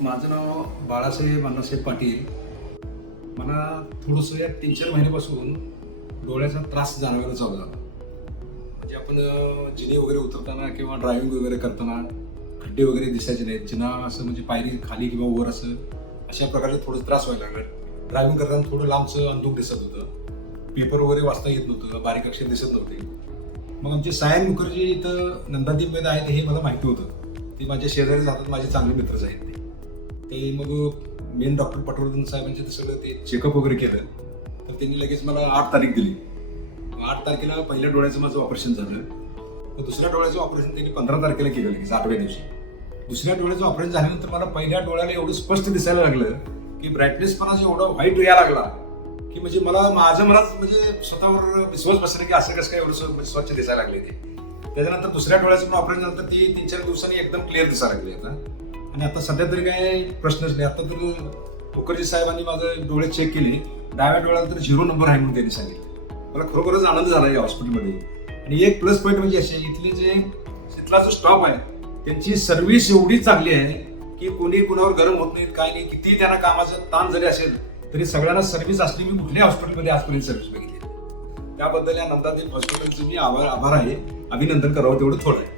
माझं नाव बाळासाहेब अण्णासाहेब पाटील. मला थोडंसं या 3-4 महिन्यापासून डोळ्याचा त्रास जाणवायला चालू झाला. म्हणजे आपण जिने वगैरे उतरताना किंवा ड्रायव्हिंग वगैरे करताना खड्डे वगैरे दिसायचे नाहीत. जिना असं म्हणजे पायरी खाली किंवा वर असं अशा प्रकारे थोडं त्रास व्हायला लागला. ड्रायव्हिंग करताना थोडं लांबचं अंतुक दिसत होतं. पेपर वगैरे वाचता येत नव्हतं, बारीक अक्षर दिसत नव्हते. मग आमचे सायन मुखर्जी इथं नंदादीपमध्ये आहेत हे मला माहिती होतं. ते माझ्या शेजारी जातात, माझे चांगले मित्रच आहेत ते. मग मेन डॉक्टर पटवर्धन साहेबांचे ते सगळं ते चेकअप वगैरे केलं. तर त्यांनी लगेच मला 8 तारीख दिली. 8 तारखेला पहिल्या डोळ्याचं माझं ऑपरेशन झालं. मग दुसऱ्या डोळ्याचं ऑपरेशन त्यांनी 15 तारखेला केलं, लगेच 8व्या दिवशी. दुसऱ्या डोळ्याचं ऑपरेशन झाल्यानंतर मला पहिल्या डोळ्याला एवढं स्पष्ट दिसायला लागलं की ब्राईटनेस पण असं एवढं व्हाईट यायला लागला की म्हणजे मलाच म्हणजे स्वतःवर विश्वास बसला की असं कसं काय एवढं स्वच्छ दिसायला लागले ते. त्याच्यानंतर दुसऱ्या डोळ्याचं पण ऑपरेशन झालं तर ती 3-4 दिवसांनी एकदम क्लिअर दिसायला लागले आता. आणि आता सध्या तरी काय प्रश्नच नाही. आता तर मुखर्जी साहेबांनी माझे डोळे चेक केले, डाव्या डोळ्याला तर 0 नंबर आहे म्हणून त्यांनी सांगितलं. मला खरोखरच आनंद झाला या हॉस्पिटलमध्ये. आणि एक प्लस पॉईंट म्हणजे असे इथले जे इथला जो स्टॉफ आहे त्यांची सर्व्हिस एवढी चांगली आहे की कोणी कुणावर गरम होत नाहीत, काय नाही. किती त्यांना कामाचा ताण जरी असेल तरी सगळ्यांना सर्व्हिस असली मी कुठल्याही हॉस्पिटलमध्ये आजपर्यंत सर्व्हिस बघितली. त्याबद्दल या नंदादीप हॉस्पिटलचं मी आभार आहे. अभिनंदन करावं तेवढं थोडं आहे.